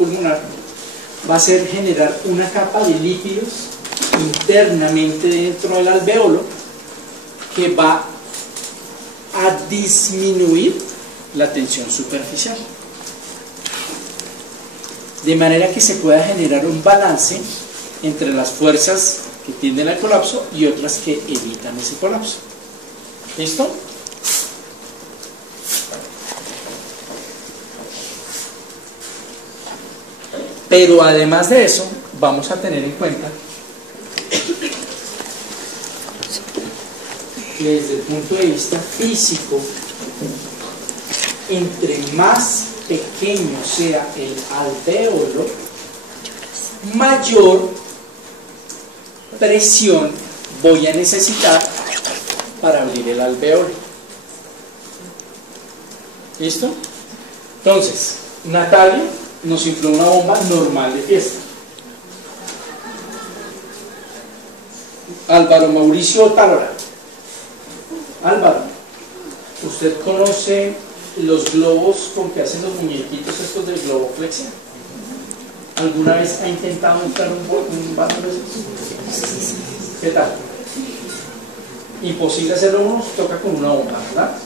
pulmonar va a ser generar una capa de lípidos internamente dentro del alveolo que va a disminuir la tensión superficial, de manera que se pueda generar un balance entre las fuerzas que tienden al colapso y otras que evitan ese colapso. ¿Listo? Pero además de eso, vamos a tener en cuenta que desde el punto de vista físico, entre más pequeño sea el alvéolo, mayor presión voy a necesitar para abrir el alvéolo. ¿Listo? Entonces, Natalia nos infló una bomba normal de fiesta. Álvaro Mauricio Otálora. Álvaro, ¿usted conoce los globos con que hacen los muñequitos estos del globoflexia? ¿Alguna vez ha intentado inflar un vaso de esos? ¿Qué tal? Imposible hacerlo, uno se toca con una bomba, ¿verdad?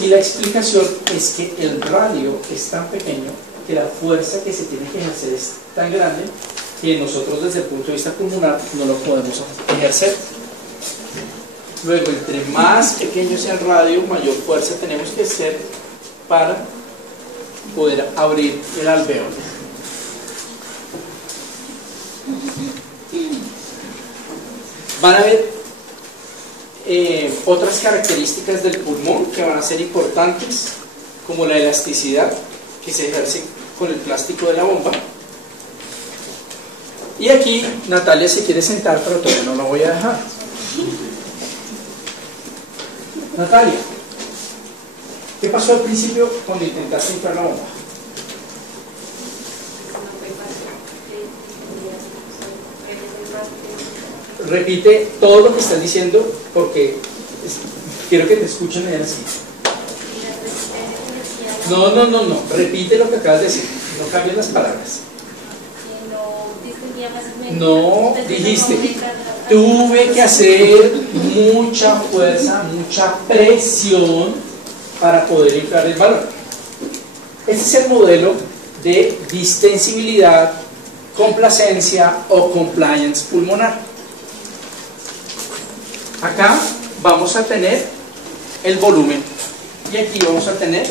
Y la explicación es que el radio es tan pequeño que la fuerza que se tiene que ejercer es tan grande que nosotros desde el punto de vista pulmonar no lo podemos ejercer. Luego, entre más pequeño sea el radio, mayor fuerza tenemos que hacer para poder abrir el alvéolo. Van a ver otras características del pulmón que van a ser importantes, como la elasticidad que se ejerce con el plástico de la bomba. Y aquí Natalia se quiere sentar, pero todavía no la voy a dejar. Natalia, ¿qué pasó al principio cuando intentaste inflar la bomba? Repite todo lo que estás diciendo porque quiero que te escuchen y así. No, repite lo que acabas de decir, no cambies las palabras. No, dijiste, tuve que hacer mucha fuerza, mucha presión para poder inflar el balón. Este es el modelo de distensibilidad, complacencia o compliance pulmonar. Acá vamos a tener el volumen y aquí vamos a tener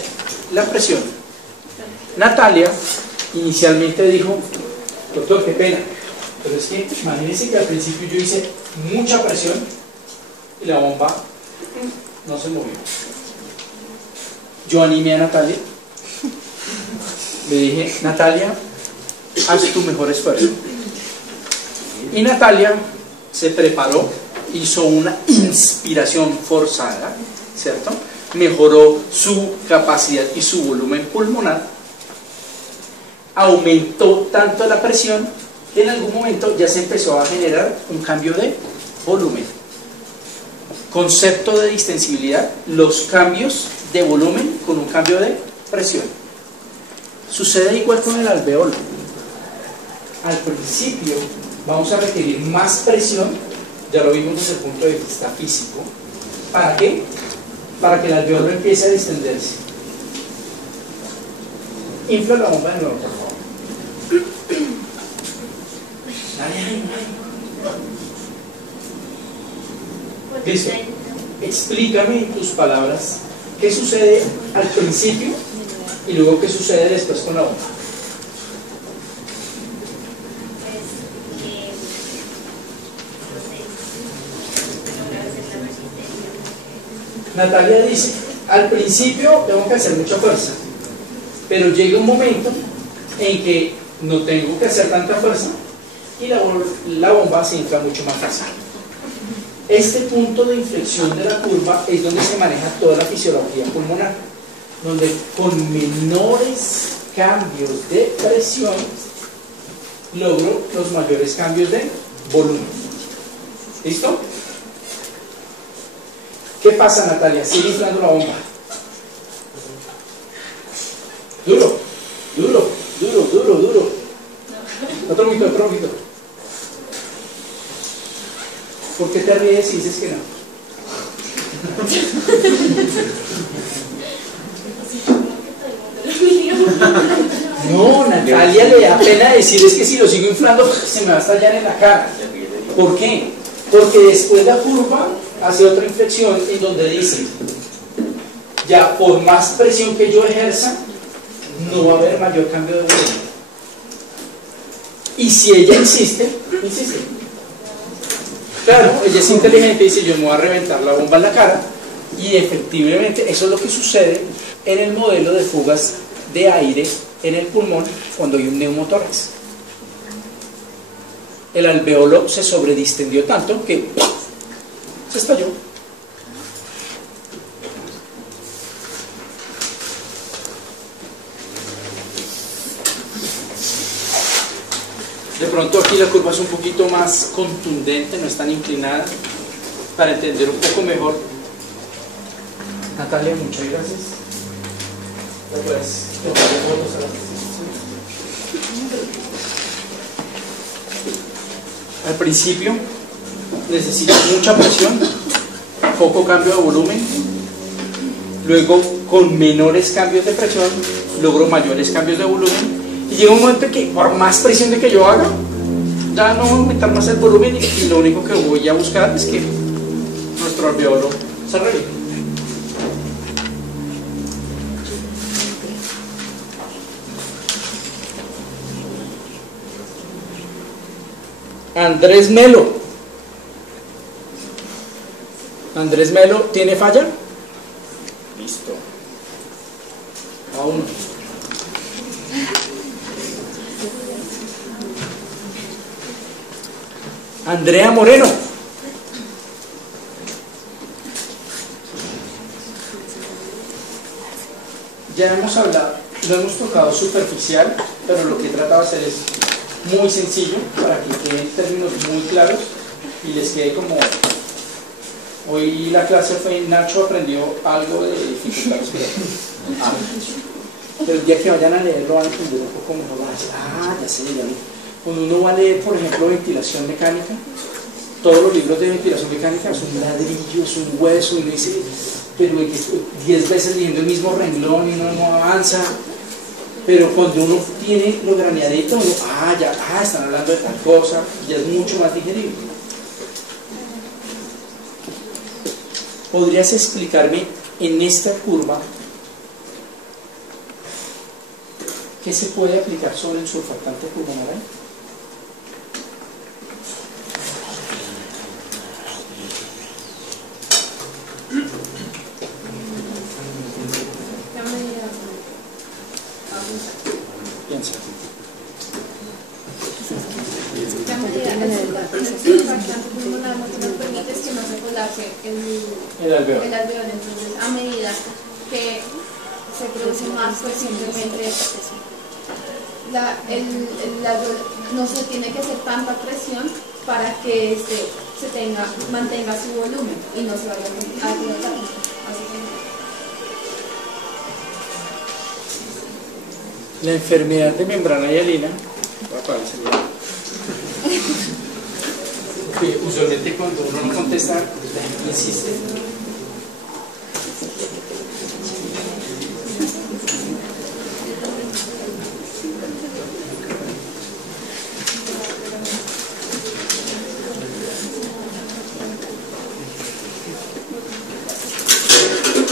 la presión. Natalia inicialmente dijo: doctor, qué pena, pero es que imagínense que al principio yo hice mucha presión y la bomba no se movió. Yo animé a Natalia, le dije: Natalia, haz tu mejor esfuerzo. Y Natalia se preparó, hizo una inspiración forzada, ¿cierto? Mejoró su capacidad y su volumen pulmonar, aumentó tanto la presión que en algún momento ya se empezó a generar un cambio de volumen. Concepto de distensibilidad: los cambios de volumen con un cambio de presión. Sucede igual con el alveolo. Al principio vamos a requerir más presión, ya lo vimos desde el punto de vista físico. ¿Para qué? Para que el alveolo empiece a distenderse. Infla la bomba de nuevo, por favor. Listo. Explícame en tus palabras qué sucede al principio y luego qué sucede después con la bomba. Natalia dice: al principio tengo que hacer mucha fuerza, pero llega un momento en que no tengo que hacer tanta fuerza y la bomba se infla mucho más fácil. Este punto de inflexión de la curva es donde se maneja toda la fisiología pulmonar, donde con menores cambios de presión logro los mayores cambios de volumen. ¿Listo? ¿Qué pasa, Natalia? Sigue inflando la bomba. Duro, duro, duro. Otro poquito, otro poquito. ¿Por qué te ríes y dices que no? No, Natalia le da pena decir es que si lo sigo inflando se me va a estallar en la cara. ¿Por qué? Porque después la curva hace otra inflexión en donde dice ya por más presión que yo ejerza no va a haber mayor cambio de volumen. Y si ella insiste, insiste. Claro, ella es inteligente y dice yo me voy a reventar la bomba en la cara, y efectivamente eso es lo que sucede en el modelo de fugas de aire en el pulmón cuando hay un neumotórax. El alveolo se sobredistendió tanto que se estalló. De pronto aquí la curva es un poquito más contundente, no es tan inclinada, para entender un poco mejor. Natalia, muchas gracias. Al principio necesito mucha presión, poco cambio de volumen. Luego, con menores cambios de presión, logro mayores cambios de volumen. Y llega un momento en que, por más presión de que yo haga, ya no voy a aumentar más el volumen y lo único que voy a buscar es que nuestro alveolo se reviente. Andrés Melo. Andrés Melo, ¿tiene falla? Listo. Aún. Andrea Moreno. Ya hemos hablado, lo hemos tocado superficial, pero lo que he tratado de hacer es muy sencillo para que queden términos muy claros y les quede como... Hoy la clase fue Nacho aprendió algo de dificultad. Pero el día que vayan a leerlo van a entender un poco mejor, van a decir, ya sé, ya vi. Cuando uno va a leer, por ejemplo, ventilación mecánica, todos los libros de ventilación mecánica es un ladrillo, es un hueso, y uno dice, pero 10 veces leyendo el mismo renglón y uno no avanza. Pero cuando uno tiene lo graneadito, uno, están hablando de tal cosa, ya es mucho más digerible. ¿Podrías explicarme en esta curva qué se puede aplicar sobre el surfactante pulmonar? Piensa. La medida del surfactante pulmonar lo que nos permite es que no se colapse el alveolo. Entonces, a medida que se produce más, pues simplemente el alveolo no se tiene que hacer tanta presión para que mantenga su volumen y no se vaya a dilatar. La enfermedad de membrana hialina, usualmente cuando uno no contesta, la gente insiste.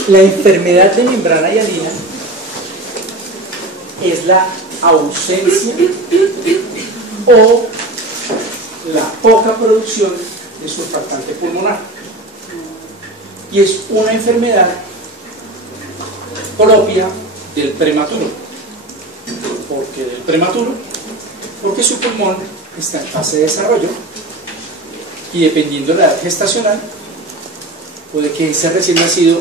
La enfermedad de membrana hialina es la ausencia o la poca producción de surfactante pulmonar, y es una enfermedad propia del prematuro. ¿Por qué del prematuro? Porque su pulmón está en fase de desarrollo y dependiendo de la edad gestacional puede que ese recién nacido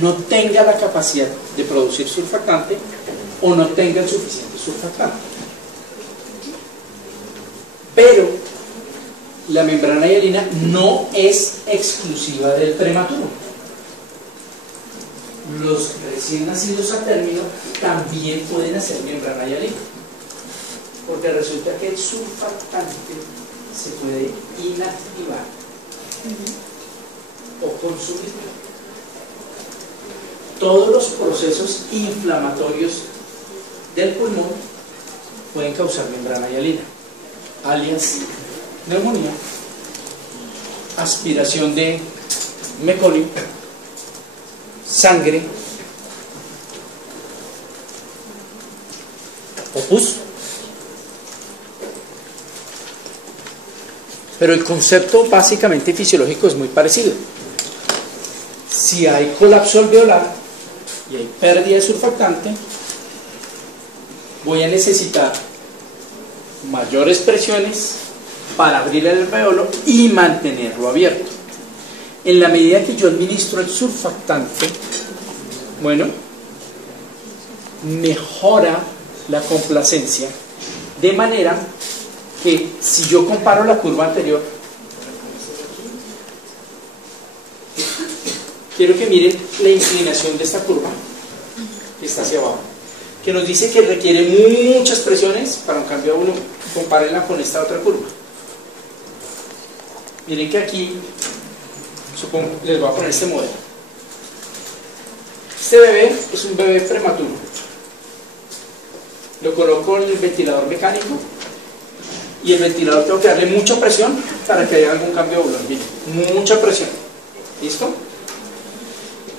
no tenga la capacidad de producir surfactante o no tenga el suficiente surfactante. Pero la membrana hialina no es exclusiva del prematuro. Los recién nacidos a término también pueden hacer membrana hialina. Porque resulta que el surfactante se puede inactivar o consumir. Todos los procesos inflamatorios del pulmón pueden causar membrana hialina, alias neumonía, aspiración de mecolio, sangre o pus. Pero el concepto básicamente fisiológico es muy parecido. Si hay colapso alveolar y hay pérdida de surfactante, voy a necesitar mayores presiones para abrir el alveolo y mantenerlo abierto. En la medida que yo administro el surfactante, bueno, mejora la complacencia, de manera que si yo comparo la curva anterior, quiero que miren la inclinación de esta curva, que está hacia abajo, que nos dice que requiere muchas presiones para un cambio a uno. Compárenla con esta otra curva. Miren que aquí, supongo, les voy a poner este modelo. Este bebé es un bebé prematuro. Lo coloco en el ventilador mecánico y el ventilador tengo que darle mucha presión para que haya algún cambio de volumen. Miren, mucha presión. ¿Listo?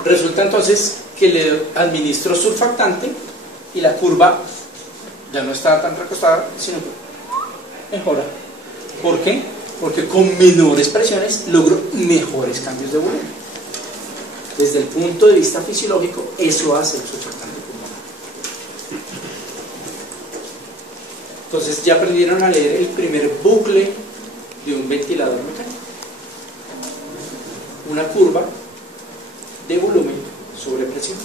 Resulta entonces que le administro surfactante y la curva ya no está tan recostada, sino que mejora. ¿Por qué? Porque con menores presiones logro mejores cambios de volumen. Desde el punto de vista fisiológico, eso hace el surfactante pulmonar. Entonces ya aprendieron a leer el primer bucle de un ventilador mecánico. Una curva de volumen sobre presión.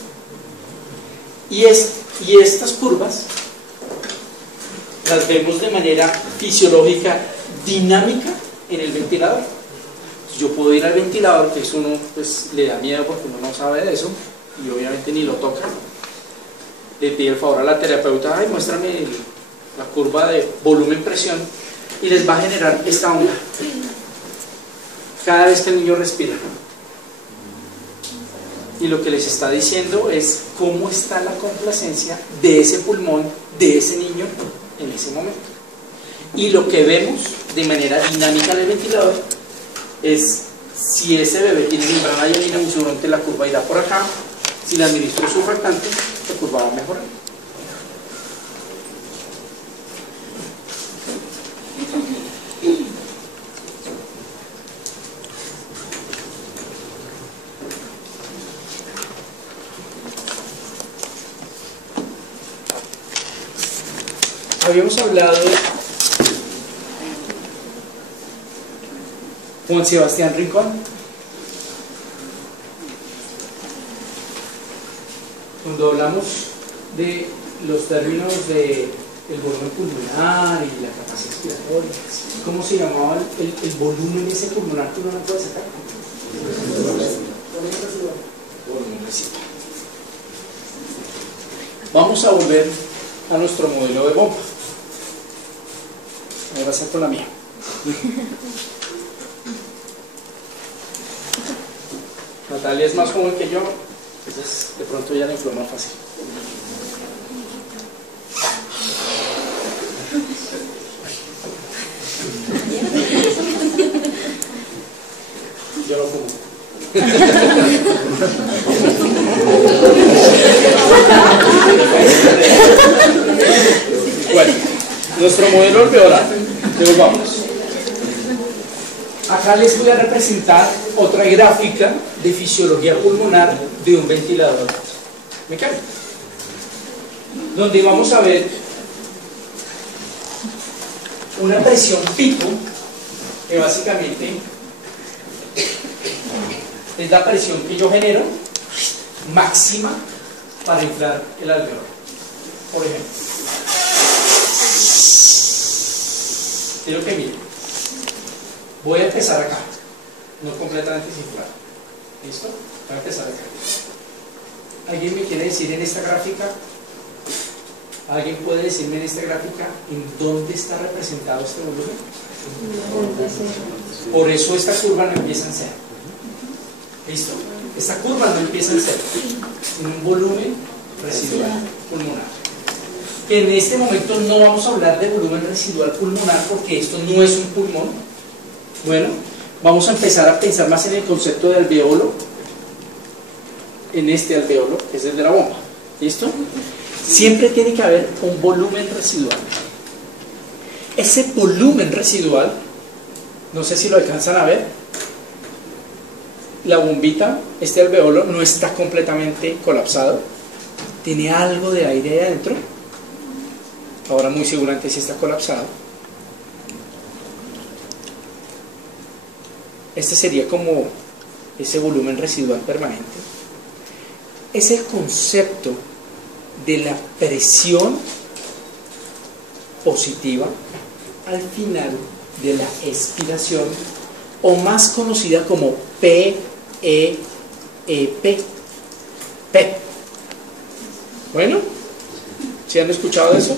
Y estas curvas las vemos de manera fisiológica dinámica en el ventilador. Yo puedo ir al ventilador, que eso uno pues le da miedo porque uno no sabe de eso y obviamente ni lo toca. Le pide el favor a la terapeuta: ay, muéstrame la curva de volumen-presión, y les va a generar esta onda cada vez que el niño respira. Y lo que les está diciendo es cómo está la complacencia de ese pulmón, de ese niño en ese momento. Y lo que vemos de manera dinámica en el ventilador es si ese bebé tiene membrana hialina insubrante, la curva irá por acá. Si le administro surfactante, la curva va a mejorar. Habíamos hablado de Juan Sebastián Rincón, cuando hablamos de los términos de el volumen pulmonar y la capacidad respiratoria. ¿Cómo se llamaba el volumen de ese pulmonar que uno no puede sacar? Volumen residual. Vamos a volver a nuestro modelo de bomba. Ahora saco la mía. Natalia es más joven que yo, entonces de pronto ya la infló más fácil. Yo lo fumo. Bueno, nuestro modelo alveolar, devolvamos. Acá les voy a representar otra gráfica de fisiología pulmonar de un ventilador mecánico, donde vamos a ver una presión pico, que básicamente es la presión que yo genero máxima para inflar el alveolo. Por ejemplo, quiero que miren, voy a empezar acá, no completamente sin inflar. ¿Listo? Voy a empezar acá. ¿Alguien me quiere decir en esta gráfica ¿Alguien puede decirme en esta gráfica en dónde está representado este volumen? Por eso esta curva no empieza en cero. ¿Listo? Esta curva no empieza en cero, en un volumen residual pulmonar. Que en este momento no vamos a hablar de volumen residual pulmonar porque esto no es un pulmón. Bueno, vamos a empezar a pensar más en el concepto de alveolo, en este alveolo, que es el de la bomba. ¿Listo? Siempre tiene que haber un volumen residual. Ese volumen residual, no sé si lo alcanzan a ver, la bombita, este alveolo no está completamente colapsado, tiene algo de aire adentro. Ahora muy seguramente sí está colapsado. Este sería como ese volumen residual permanente. Es el concepto de la presión positiva al final de la expiración, o más conocida como PEP. PEP. Bueno, ¿sí han escuchado de eso?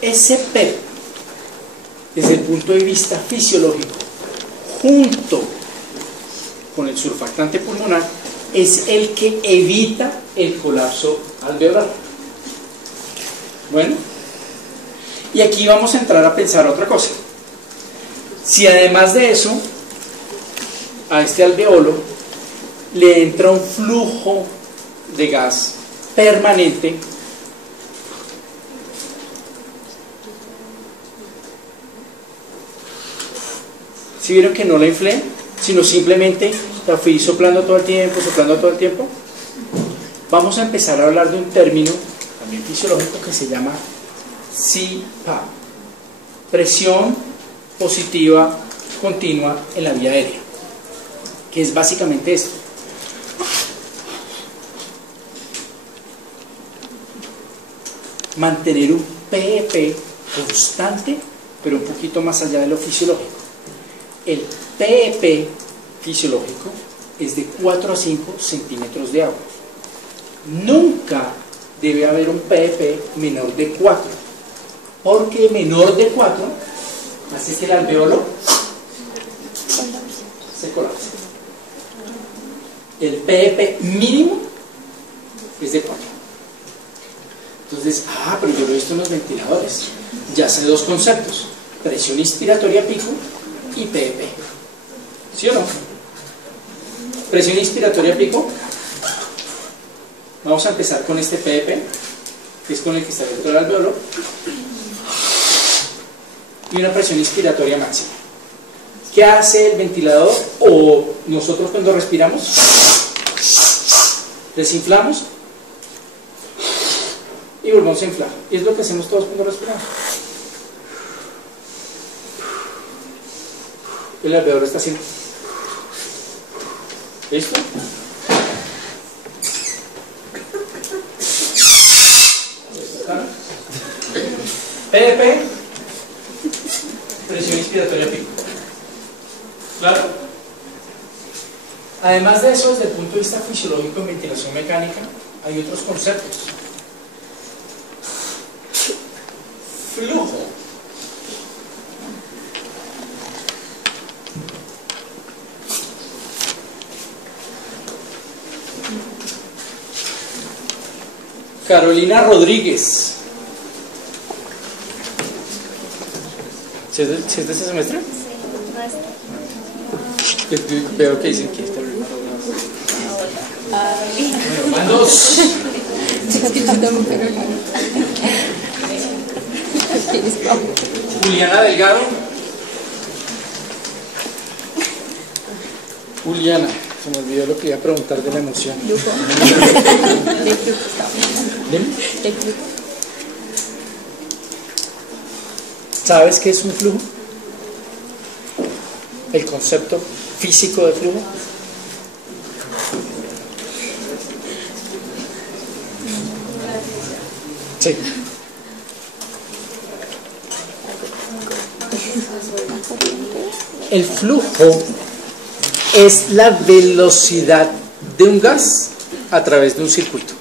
Ese PEP, desde el punto de vista fisiológico, junto con el surfactante pulmonar, es el que evita el colapso alveolar. Bueno, y aquí vamos a entrar a pensar otra cosa. Si además de eso, a este alveolo le entra un flujo de gas permanente, ¿sí vieron que no la inflé, sino simplemente la fui soplando todo el tiempo, Vamos a empezar a hablar de un término también fisiológico que se llama CPAP, presión positiva continua en la vía aérea, que es básicamente esto. Mantener un PEP constante, pero un poquito más allá de lo fisiológico. El PEP fisiológico es de 4 a 5 centímetros de agua. Nunca debe haber un PEP menor de 4, porque menor de 4 hace que el alveolo se colapse. El PEP mínimo es de 4. Entonces, pero yo lo he visto en los ventiladores. Ya sé dos conceptos: presión inspiratoria pico y PEP. ¿Sí o no? Presión inspiratoria pico. Vamos a empezar con este PEP, que es con el que está dentro del alveolo, y una presión inspiratoria máxima. ¿Qué hace el ventilador o nosotros cuando respiramos? Desinflamos y volvemos a inflar. Y es lo que hacemos todos cuando respiramos. El alveolo está haciendo. ¿Listo? PEP, presión inspiratoria pico. ¿Claro? Además de eso, desde el punto de vista fisiológico en ventilación mecánica, hay otros conceptos. Flujo. Carolina Rodríguez. ¿Sí es de este semestre? Sí, veo que dicen que está bien. Bueno, van dos. Juliana Delgado. Juliana, se me olvidó lo que iba a preguntar de la emoción. ¿Sabes qué es un flujo? El concepto físico de flujo. Sí. El flujo es la velocidad de un gas a través de un circuito.